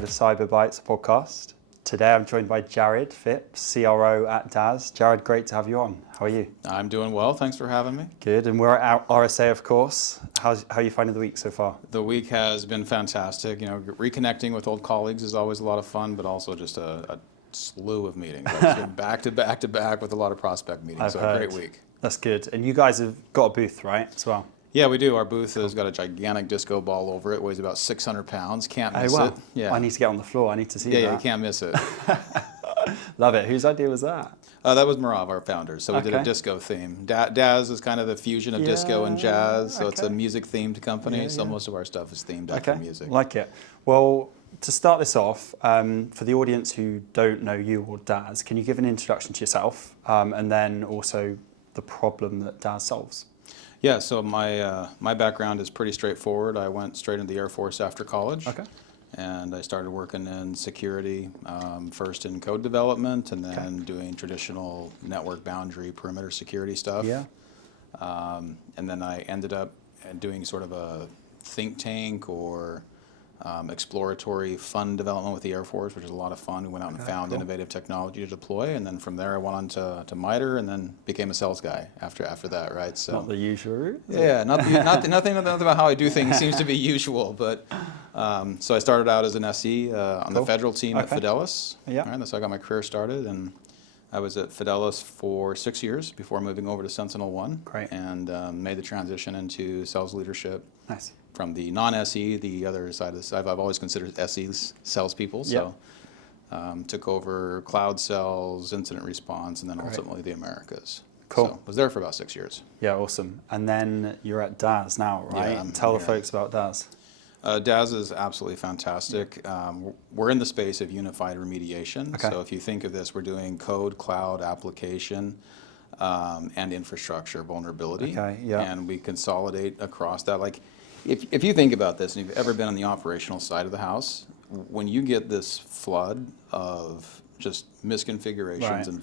episode of CyberBytes podcast. Today I'm joined by Jared Phipps, CRO at Dazz. Jared, great to have you on. How are you? I'm doing well, thanks for having me. Good, and we're at RSA, of course. How are you finding the week so far? The week has been fantastic. You know, reconnecting with old colleagues is always a lot of fun, but also just a slew of meetings. Like back to back to back with a lot of prospect meetings. A great week. That's good. And you guys have got a booth, right, as well? Yeah, we do. Our booth has got a gigantic disco ball over it. Weighs about 600 pounds. Can't miss it. Yeah. I need to get on the floor. I need to see that. Yeah, you can't miss it. Love it. Whose idea was that? That was Marav, our founder. So we did a disco theme. Dazz is kind of the fusion of disco and jazz. So it's a music-themed company. So most of our stuff is themed after music. Like it. Well, to start this off, for the audience who don't know you or Dazz, can you give an introduction to yourself and then also the problem that Dazz solves? Yeah, so my background is pretty straightforward. I went straight into the Air Force after college. Okay. And I started working in security, first in code development and then doing traditional network boundary perimeter security stuff. Yeah. And then I ended up doing sort of a think tank or exploratory fund development with the Air Force, which is a lot of fun. We went out and found innovative technology to deploy, and then from there I went on to MITRE and then became a sales guy after that, right? So not the usual route? Yeah, nothing about how I do things seems to be usual, but so I started out as an SE on the federal team at Fidelis. Yeah. Right, that's how I got my career started, and I was at Fidelis for 6 years before moving over to SentinelOne. Great. And made the transition into sales leadership. Nice. From the non-SE, the other side of this, I've always considered SEs salespeople. So took over cloud sales, incident response, and then ultimately the Americas. Cool. So was there for about 6 years. Yeah, awesome. And then you're at Dazz now, right? Yeah, Tell the folks about Dazz. Dazz is absolutely fantastic. We're in the space of unified remediation. Okay. So if you think of this, we're doing code, cloud, application, and infrastructure vulnerability. Okay, yeah. And we consolidate across that. Like, if you think about this, and you've ever been on the operational side of the house, when you get this flood of just misconfigurations and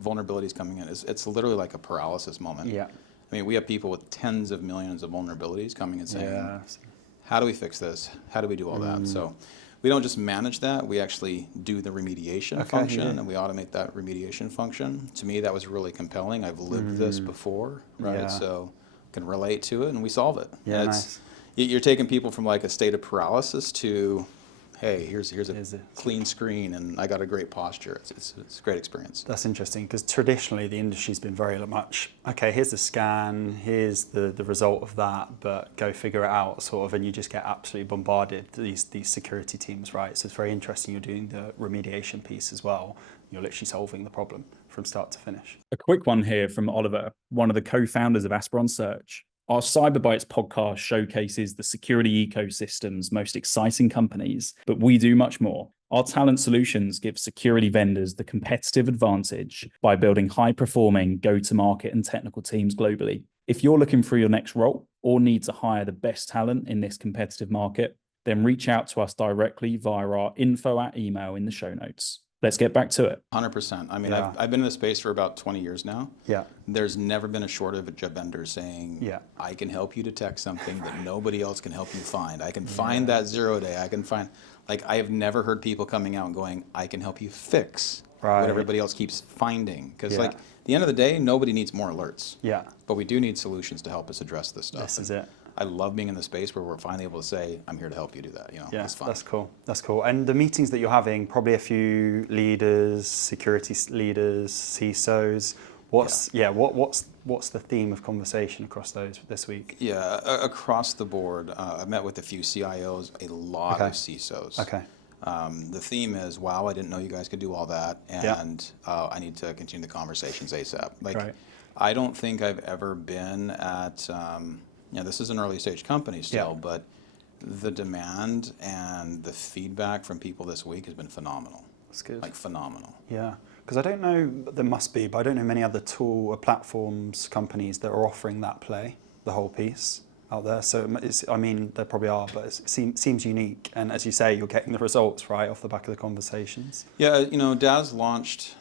vulnerabilities coming in, it's literally like a paralysis moment. Yeah. I mean, we have people with tens of millions of vulnerabilities coming and saying, how do we fix this? How do we do all that? So we don't just manage that, we actually do the remediation function, and we automate that remediation function. To me, that was really compelling. I've lived this before, right? Yeah. So can relate to it, and we solve it. Yeah, nice. You're taking people from like a state of paralysis to, hey, here's a clean screen, and I got a great posture. It's a great experience. That's interesting, because traditionally the industry's been very much, okay, here's the scan, here's the result of that, but go figure it out, sort of, and you just get absolutely bombarded, these security teams, right? So it's very interesting you're doing the remediation piece as well. You're literally solving the problem from start to finish. A quick one here from Oliver, one of the co-founders of Aspiron Search. Our CyberBytes podcast showcases the security ecosystem's most exciting companies, but we do much more. Our talent solutions give security vendors the competitive advantage by building high-performing go-to-market and technical teams globally. If you're looking for your next role or need to hire the best talent in this competitive market, then reach out to us directly via our info@email in the show notes. Let's get back to it. 100%. I mean, I've been in this space for about 20 years now. Yeah. There's never been a shortage of vendors saying, I can help you detect something that nobody else can help you find. I can find that 0 day. I can find, like, I have never heard people coming out and going, I can help you fix what everybody else keeps finding. Because, like, at the end of the day, nobody needs more alerts. Yeah. But we do need solutions to help us address this stuff. This is it. I love being in the space where we're finally able to say, I'm here to help you do that. You know, it's fun. That's cool. That's cool. And the meetings that you're having, probably a few leaders, security leaders, CISOs. What's the theme of conversation across those this week? Yeah, across the board. I've met with a few CIOs, a lot of CISOs. Okay. The theme is, wow, I didn't know you guys could do all that, and I need to continue the conversations ASAP. Like, I don't think I've ever been at, this is an early stage company still, but the demand and the feedback from people this week has been phenomenal. That's good. Like, phenomenal. Yeah, because I don't know, there must be, but I don't know many other tool or platforms, companies that are offering that play, the whole piece out there. So, I mean, there probably are, but it seems unique. And as you say, you're getting the results, right, off the back of the conversations. Yeah, Dazz launched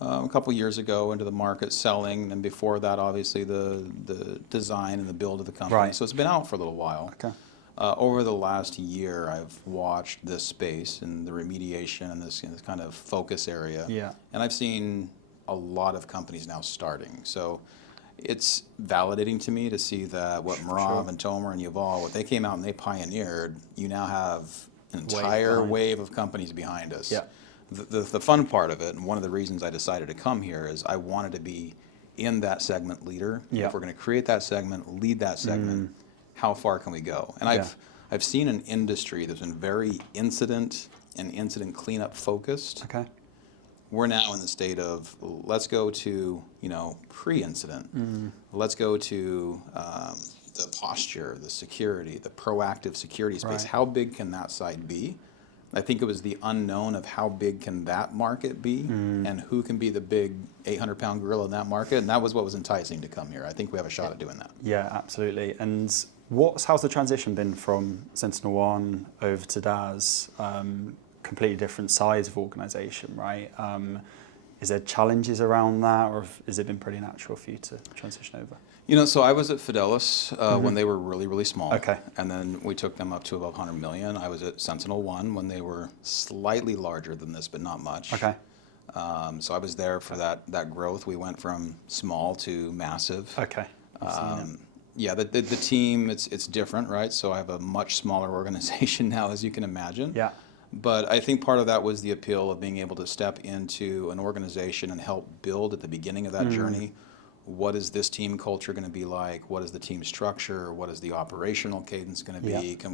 a couple years ago into the market selling, and before that, obviously, the design and the build of the company. So it's been out for a little while. Okay. Over the last year, I've watched this space and the remediation and this kind of focus area. Yeah. And I've seen a lot of companies now starting. So it's validating to me to see that what Merav and Tomer and Yuval, what they came out and they pioneered, you now have an entire wave of companies behind us. Yeah. The fun part of it, and one of the reasons I decided to come here, is I wanted to be in that segment leader. Yeah. If we're going to create that segment, lead that segment, how far can we go? And I've seen an industry that's been very incident and incident cleanup focused. Okay. We're now in the state of, let's go to, pre-incident. Let's go to the posture, the security, the proactive security space. Right. How big can that side be? I think it was the unknown of how big can that market be and who can be the big 800-pound gorilla in that market. And that was what was enticing to come here. I think we have a shot at doing that. Yeah, absolutely. And how's the transition been from SentinelOne over to Dazz? Completely different size of organization, right? Is there challenges around that, or has it been pretty natural for you to transition over? So I was at Fidelis when they were really, really small. Okay. And then we took them up to about 100 million. I was at SentinelOne when they were slightly larger than this, but not much. Okay. So I was there for that growth. We went from small to massive. Okay. Yeah, the team, it's different, right? So I have a much smaller organization now, as you can imagine. Yeah. But I think part of that was the appeal of being able to step into an organization and help build at the beginning of that journey. What is this team culture going to be like? What is the team structure? What is the operational cadence going to be? Yeah. Can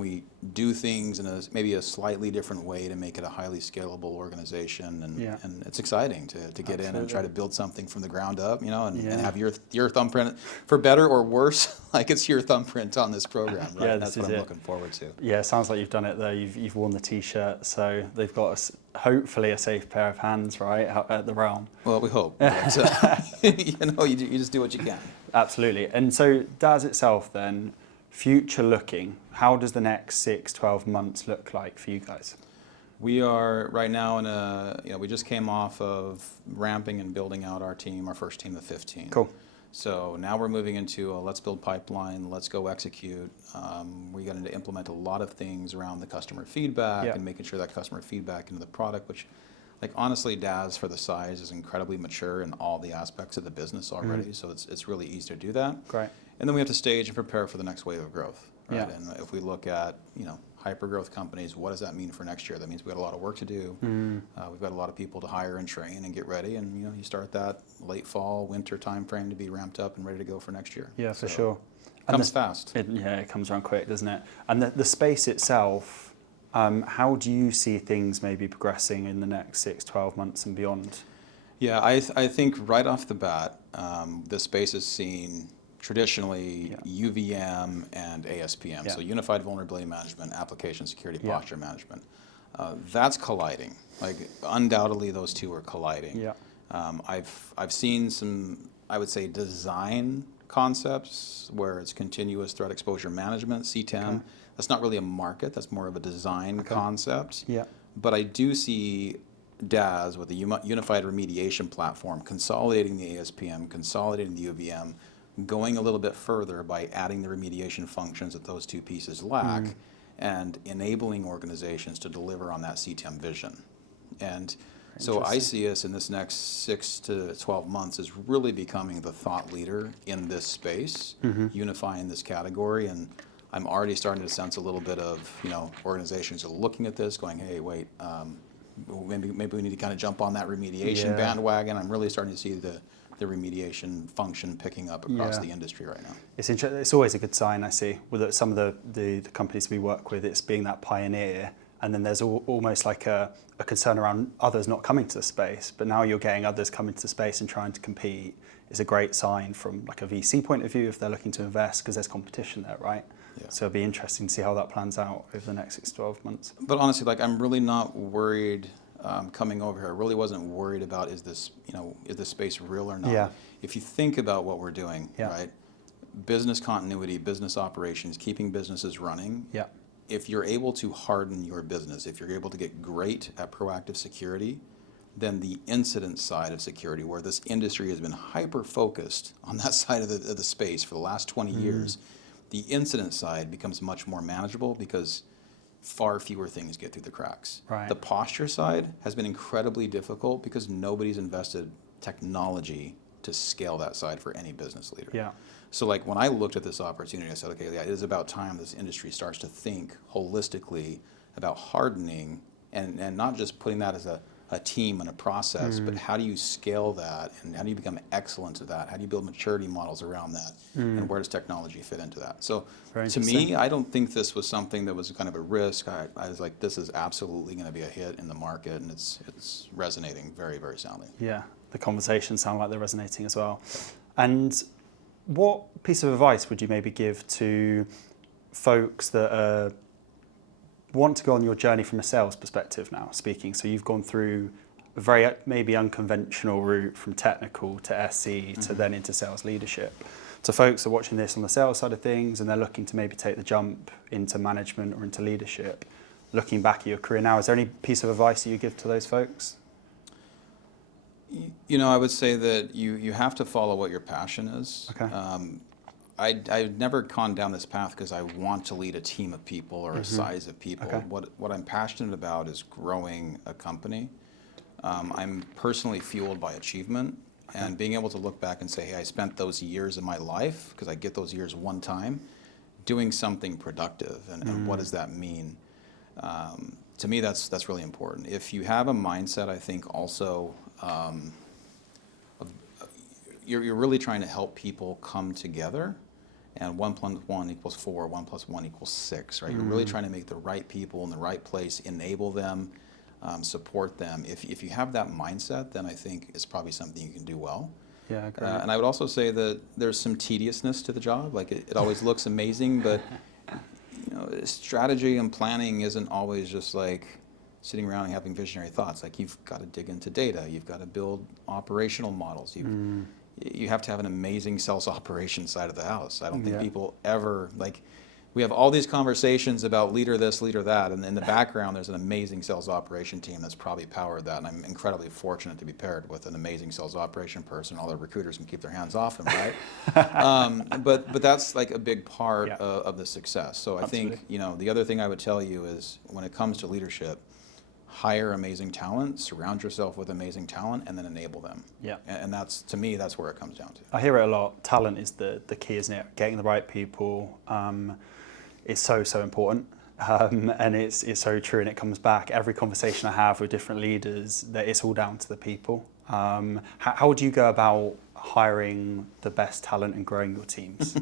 we do things in maybe a slightly different way to make it a highly scalable organization? And it's exciting to get in and try to build something from the ground up, and have your thumbprint, for better or worse, like it's your thumbprint on this program, right? Yeah, that's what I'm looking forward to. Yeah, it sounds like you've done it there. You've worn the T-shirt, so they've got hopefully a safe pair of hands, right, out at the realm. Well, we hope. But, you just do what you can. Absolutely. And so Dazz itself then, future looking, how does the next 6-12 months look like for you guys? We are right now we just came off of ramping and building out our team, our first team of 15. Cool. So now we're moving into a let's build pipeline, let's go execute. We're going to implement a lot of things around the customer feedback and making sure that customer feedback into the product, which, honestly, Dazz for the size is incredibly mature in all the aspects of the business already. So it's really easy to do that. Great. And then we have to stage and prepare for the next wave of growth. Right? Yeah. And if we look at hyper-growth companies, what does that mean for next year? That means we've got a lot of work to do. We've got a lot of people to hire and train and get ready. And you start that late fall, winter time frame to be ramped up and ready to go for next year. Yeah, for sure. Comes fast. It comes around quick, doesn't it? And the space itself, how do you see things maybe progressing in the next 6-12 months and beyond? Yeah, I think right off the bat, the space has seen traditionally UVM and ASPM, so Unified Vulnerability Management, Application Security Posture Management. That's colliding. Undoubtedly, those two are colliding. Yeah. I've seen some, I would say, design concepts where it's continuous threat exposure management, CTEM. Okay. That's not really a market. That's more of a design concept. Yeah. But I do see Dazz with the unified remediation platform consolidating the ASPM, consolidating the UVM, going a little bit further by adding the remediation functions that those two pieces lack and enabling organizations to deliver on that CTEM vision. And so I see us in this next 6 to 12 months as really becoming the thought leader in this space, unifying this category. And I'm already starting to sense a little bit of, organizations are looking at this going, hey, wait, maybe we need to kind of jump on that remediation bandwagon. I'm really starting to see the remediation function picking up across the industry right now. It's interesting. It's always a good sign, I see, with some of the companies we work with. It's being that pioneer, and then there's almost like a concern around others not coming to the space. But now you're getting others coming to the space and trying to compete. Is a great sign from a VC point of view if they're looking to invest, because there's competition there, right? Yeah. So it'll be interesting to see how that plans out over the next 6 to 12 months. But honestly, I'm really not worried. Coming over here, I really wasn't worried about is this space real or not. Yeah. If you think about what we're doing, right? Business continuity, business operations, keeping businesses running. Yeah. If you're able to harden your business, if you're able to get great at proactive security, then the incident side of security, where this industry has been hyper focused on that side of the space for the last 20 years, the incident side becomes much more manageable because far fewer things get through the cracks. Right. The posture side has been incredibly difficult because nobody's invested technology to scale that side for any business leader. Yeah. So like when I looked at this opportunity, I said, okay, yeah, it is about time this industry starts to think holistically about hardening and not just putting that as a team and a process, but how do you scale that and how do you become excellent at that? How do you build maturity models around that? And where does technology fit into that? So to me, I don't think this was something that was kind of a risk. I was like, this is absolutely going to be a hit in the market, and it's resonating very, very soundly. Yeah, the conversations sound like they're resonating as well. And what piece of advice would you maybe give to folks that want to go on your journey from a sales perspective now, speaking? So you've gone through a very maybe unconventional route from technical to SE to then into sales leadership. To folks that are watching this on the sales side of things and they're looking to maybe take the jump into management or into leadership, looking back at your career now, is there any piece of advice that you give to those folks? You know, I would say that you have to follow what your passion is. Okay. I've never gone down this path because I want to lead a team of people or a size of people. Okay. What I'm passionate about is growing a company. I'm personally fueled by achievement and being able to look back and say, hey, I spent those years of my life, because I get those years one time, doing something productive. And what does that mean? To me, that's really important. If you have a mindset, I think also, you're really trying to help people come together, and 1 + 1 = 4, 1 + 1 = 6, right? You're really trying to make the right people in the right place, enable them, support them. If you have that mindset, then I think it's probably something you can do well. Yeah, great. And I would also say that there's some tediousness to the job. Like it always looks amazing, but you know, strategy and planning isn't always just like sitting around and having visionary thoughts. Like you've got to dig into data, you've got to build operational models. You have to have an amazing sales operation side of the house. I don't think people ever, like, we have all these conversations about leader this, leader that, and in the background there's an amazing sales operation team that's probably powered that, and I'm incredibly fortunate to be paired with an amazing sales operation person. All the recruiters can keep their hands off him, right? But that's like a big part of the success. So I think, you know, the other thing I would tell you is when it comes to leadership, hire amazing talent, surround yourself with amazing talent, and then enable them. Yeah. And that's, to me, that's where it comes down to. I hear it a lot. Talent is the key, isn't it? Getting the right people is so important. And it's so true, and it comes back. Every conversation I have with different leaders, that it's all down to the people. How do you go about hiring the best talent and growing your teams?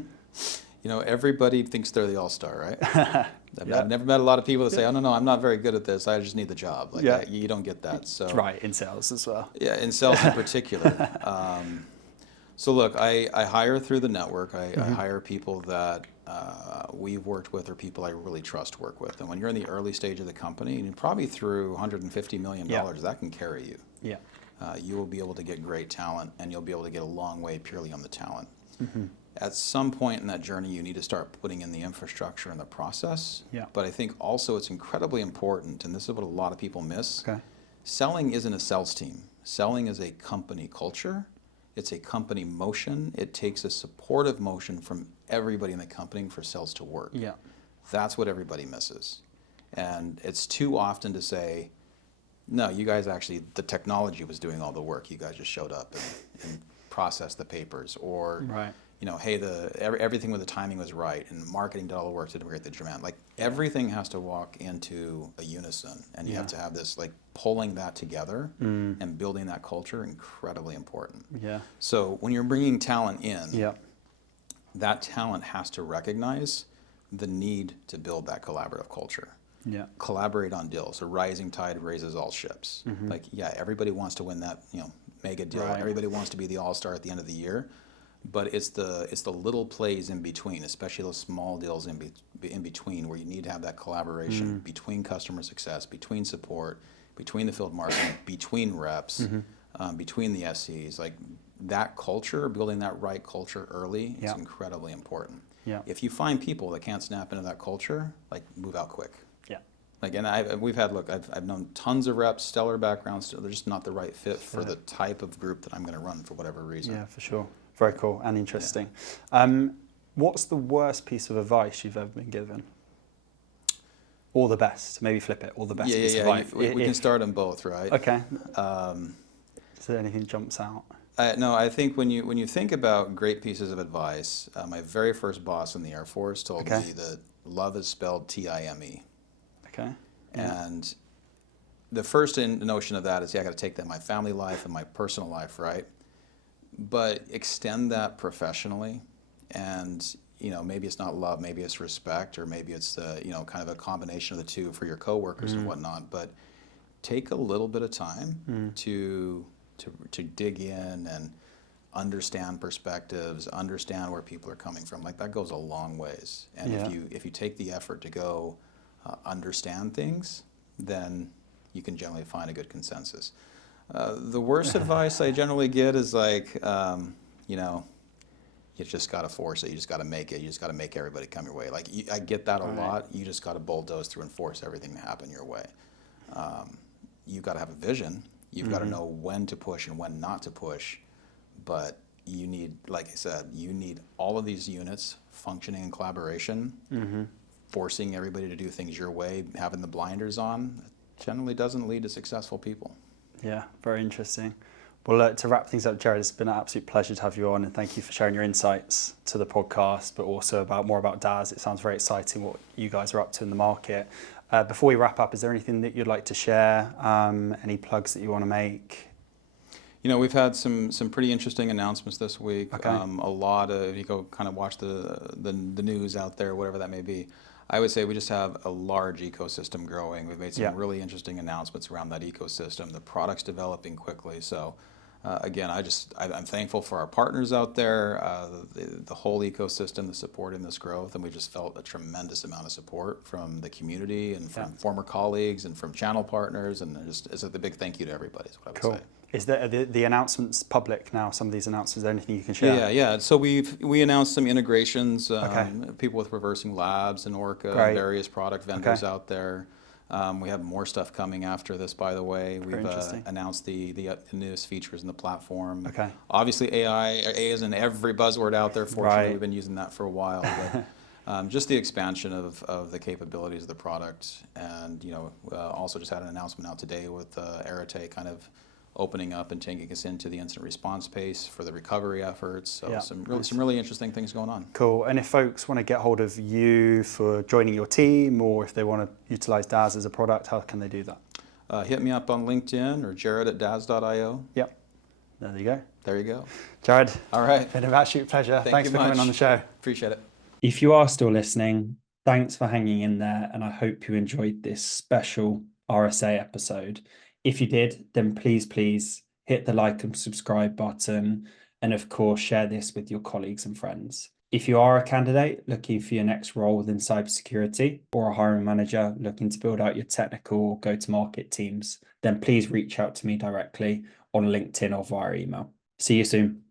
You know, everybody thinks they're the all-star, right? I've never met a lot of people that say, oh, no, I'm not very good at this. I just need the job. Like, you don't get that. So right, in sales as well. Yeah, in sales in particular. So look, I hire through the network. I hire people that we've worked with or people I really trust work with. And when you're in the early stage of the company, and probably through $150 million, that can carry you. Yeah. You will be able to get great talent, and you'll be able to get a long way purely on the talent. At some point in that journey, you need to start putting in the infrastructure and the process. Yeah. But I think also it's incredibly important, and this is what a lot of people miss. Okay. Selling isn't a sales team. Selling is a company culture. It's a company motion. It takes a supportive motion from everybody in the company for sales to work. Yeah. That's what everybody misses. And it's too often to say, no, you guys actually, the technology was doing all the work. You guys just showed up and processed the papers. Or, you know, hey, everything with the timing was right, and marketing did all the work to create the demand. Like everything has to walk into a unison, and you have to have this, like, pulling that together and building that culture, incredibly important. Yeah. So when you're bringing talent in, that talent has to recognize the need to build that collaborative culture. Yeah. Collaborate on deals. A rising tide raises all ships. Like, everybody wants to win that, you know, mega deal. Right. Everybody wants to be the all-star at the end of the year. But it's the little plays in between, especially those small deals in between, where you need to have that collaboration between customer success, between support, between the field marketing, between reps, between the SEs. Like that culture, building that right culture early is incredibly important. Yeah. If you find people that can't snap into that culture, like, move out quick. Yeah. Like, and I've known tons of reps, stellar backgrounds. They're just not the right fit for the type of group that I'm going to run for whatever reason. Yeah, for sure. Very cool and interesting. What's the worst piece of advice you've ever been given? Or the best? Maybe flip it. Or the best piece of advice. We can start them both, right? Okay. Is there anything that jumps out? No, I think when you think about great pieces of advice, my very first boss in the Air Force told me that love is spelled T-I-M-E. Okay. Yeah. And the first notion of that is, I got to take that in my family life and my personal life, right? But extend that professionally, and maybe it's not love, maybe it's respect, or maybe it's kind of a combination of the two for your coworkers and whatnot. But take a little bit of time to dig in and understand perspectives, understand where people are coming from. Like, that goes a long ways. And if you take the effort to go understand things, then you can generally find a good consensus. The worst advice I generally get is like, you just got to force it. You just got to make it. You just got to make everybody come your way. Like, I get that a lot. You just got to bulldoze through and force everything to happen your way. You've got to have a vision. You've got to know when to push and when not to push. But you need, like I said, you need all of these units functioning in collaboration, forcing everybody to do things your way, having the blinders on, generally doesn't lead to successful people. Yeah, very interesting. Well, to wrap things up, Jared, it's been an absolute pleasure to have you on, and thank you for sharing your insights to the podcast, but also more about Dazz. It sounds very exciting what you guys are up to in the market. Before we wrap up, is there anything that you'd like to share? Any plugs that you want to make? We've had some pretty interesting announcements this week. Okay. A lot of, you go kind of watch the news out there, whatever that may be. I would say we just have a large ecosystem growing. We've made some really interesting announcements around that ecosystem. The product's developing quickly. So again, I'm thankful for our partners out there, the whole ecosystem that's supporting this growth, and we just felt a tremendous amount of support from the community and from former colleagues and from channel partners, and it's a big thank you to everybody is what I would say. Is the announcements public now? Some of these announcements, is there anything you can share? Yeah. So we announced some integrations, people with Reversing Labs and Orca, and various product vendors out there. We have more stuff coming after this, by the way. We've announced the newest features in the platform. Okay. Obviously, AI is in every buzzword out there. Fortunately, we've been using that for a while. But just the expansion of the capabilities of the product, and also just had an announcement out today with RSA kind of opening up and taking us into the incident response space for the recovery efforts. So some really interesting things going on. Cool. And if folks want to get hold of you for joining your team, or if they want to utilize Dazz as a product, how can they do that? Hit me up on LinkedIn or jared@dazz.io. Yep. There you go. There you go. Jared. All right. Been an absolute pleasure. Thanks for coming on the show. Appreciate it. If you are still listening, thanks for hanging in there, and I hope you enjoyed this special RSA episode. If you did, then please hit the like and subscribe button, and of course share this with your colleagues and friends. If you are a candidate looking for your next role within cybersecurity, or a hiring manager looking to build out your technical or go-to-market teams, then please reach out to me directly on LinkedIn or via email. See you soon.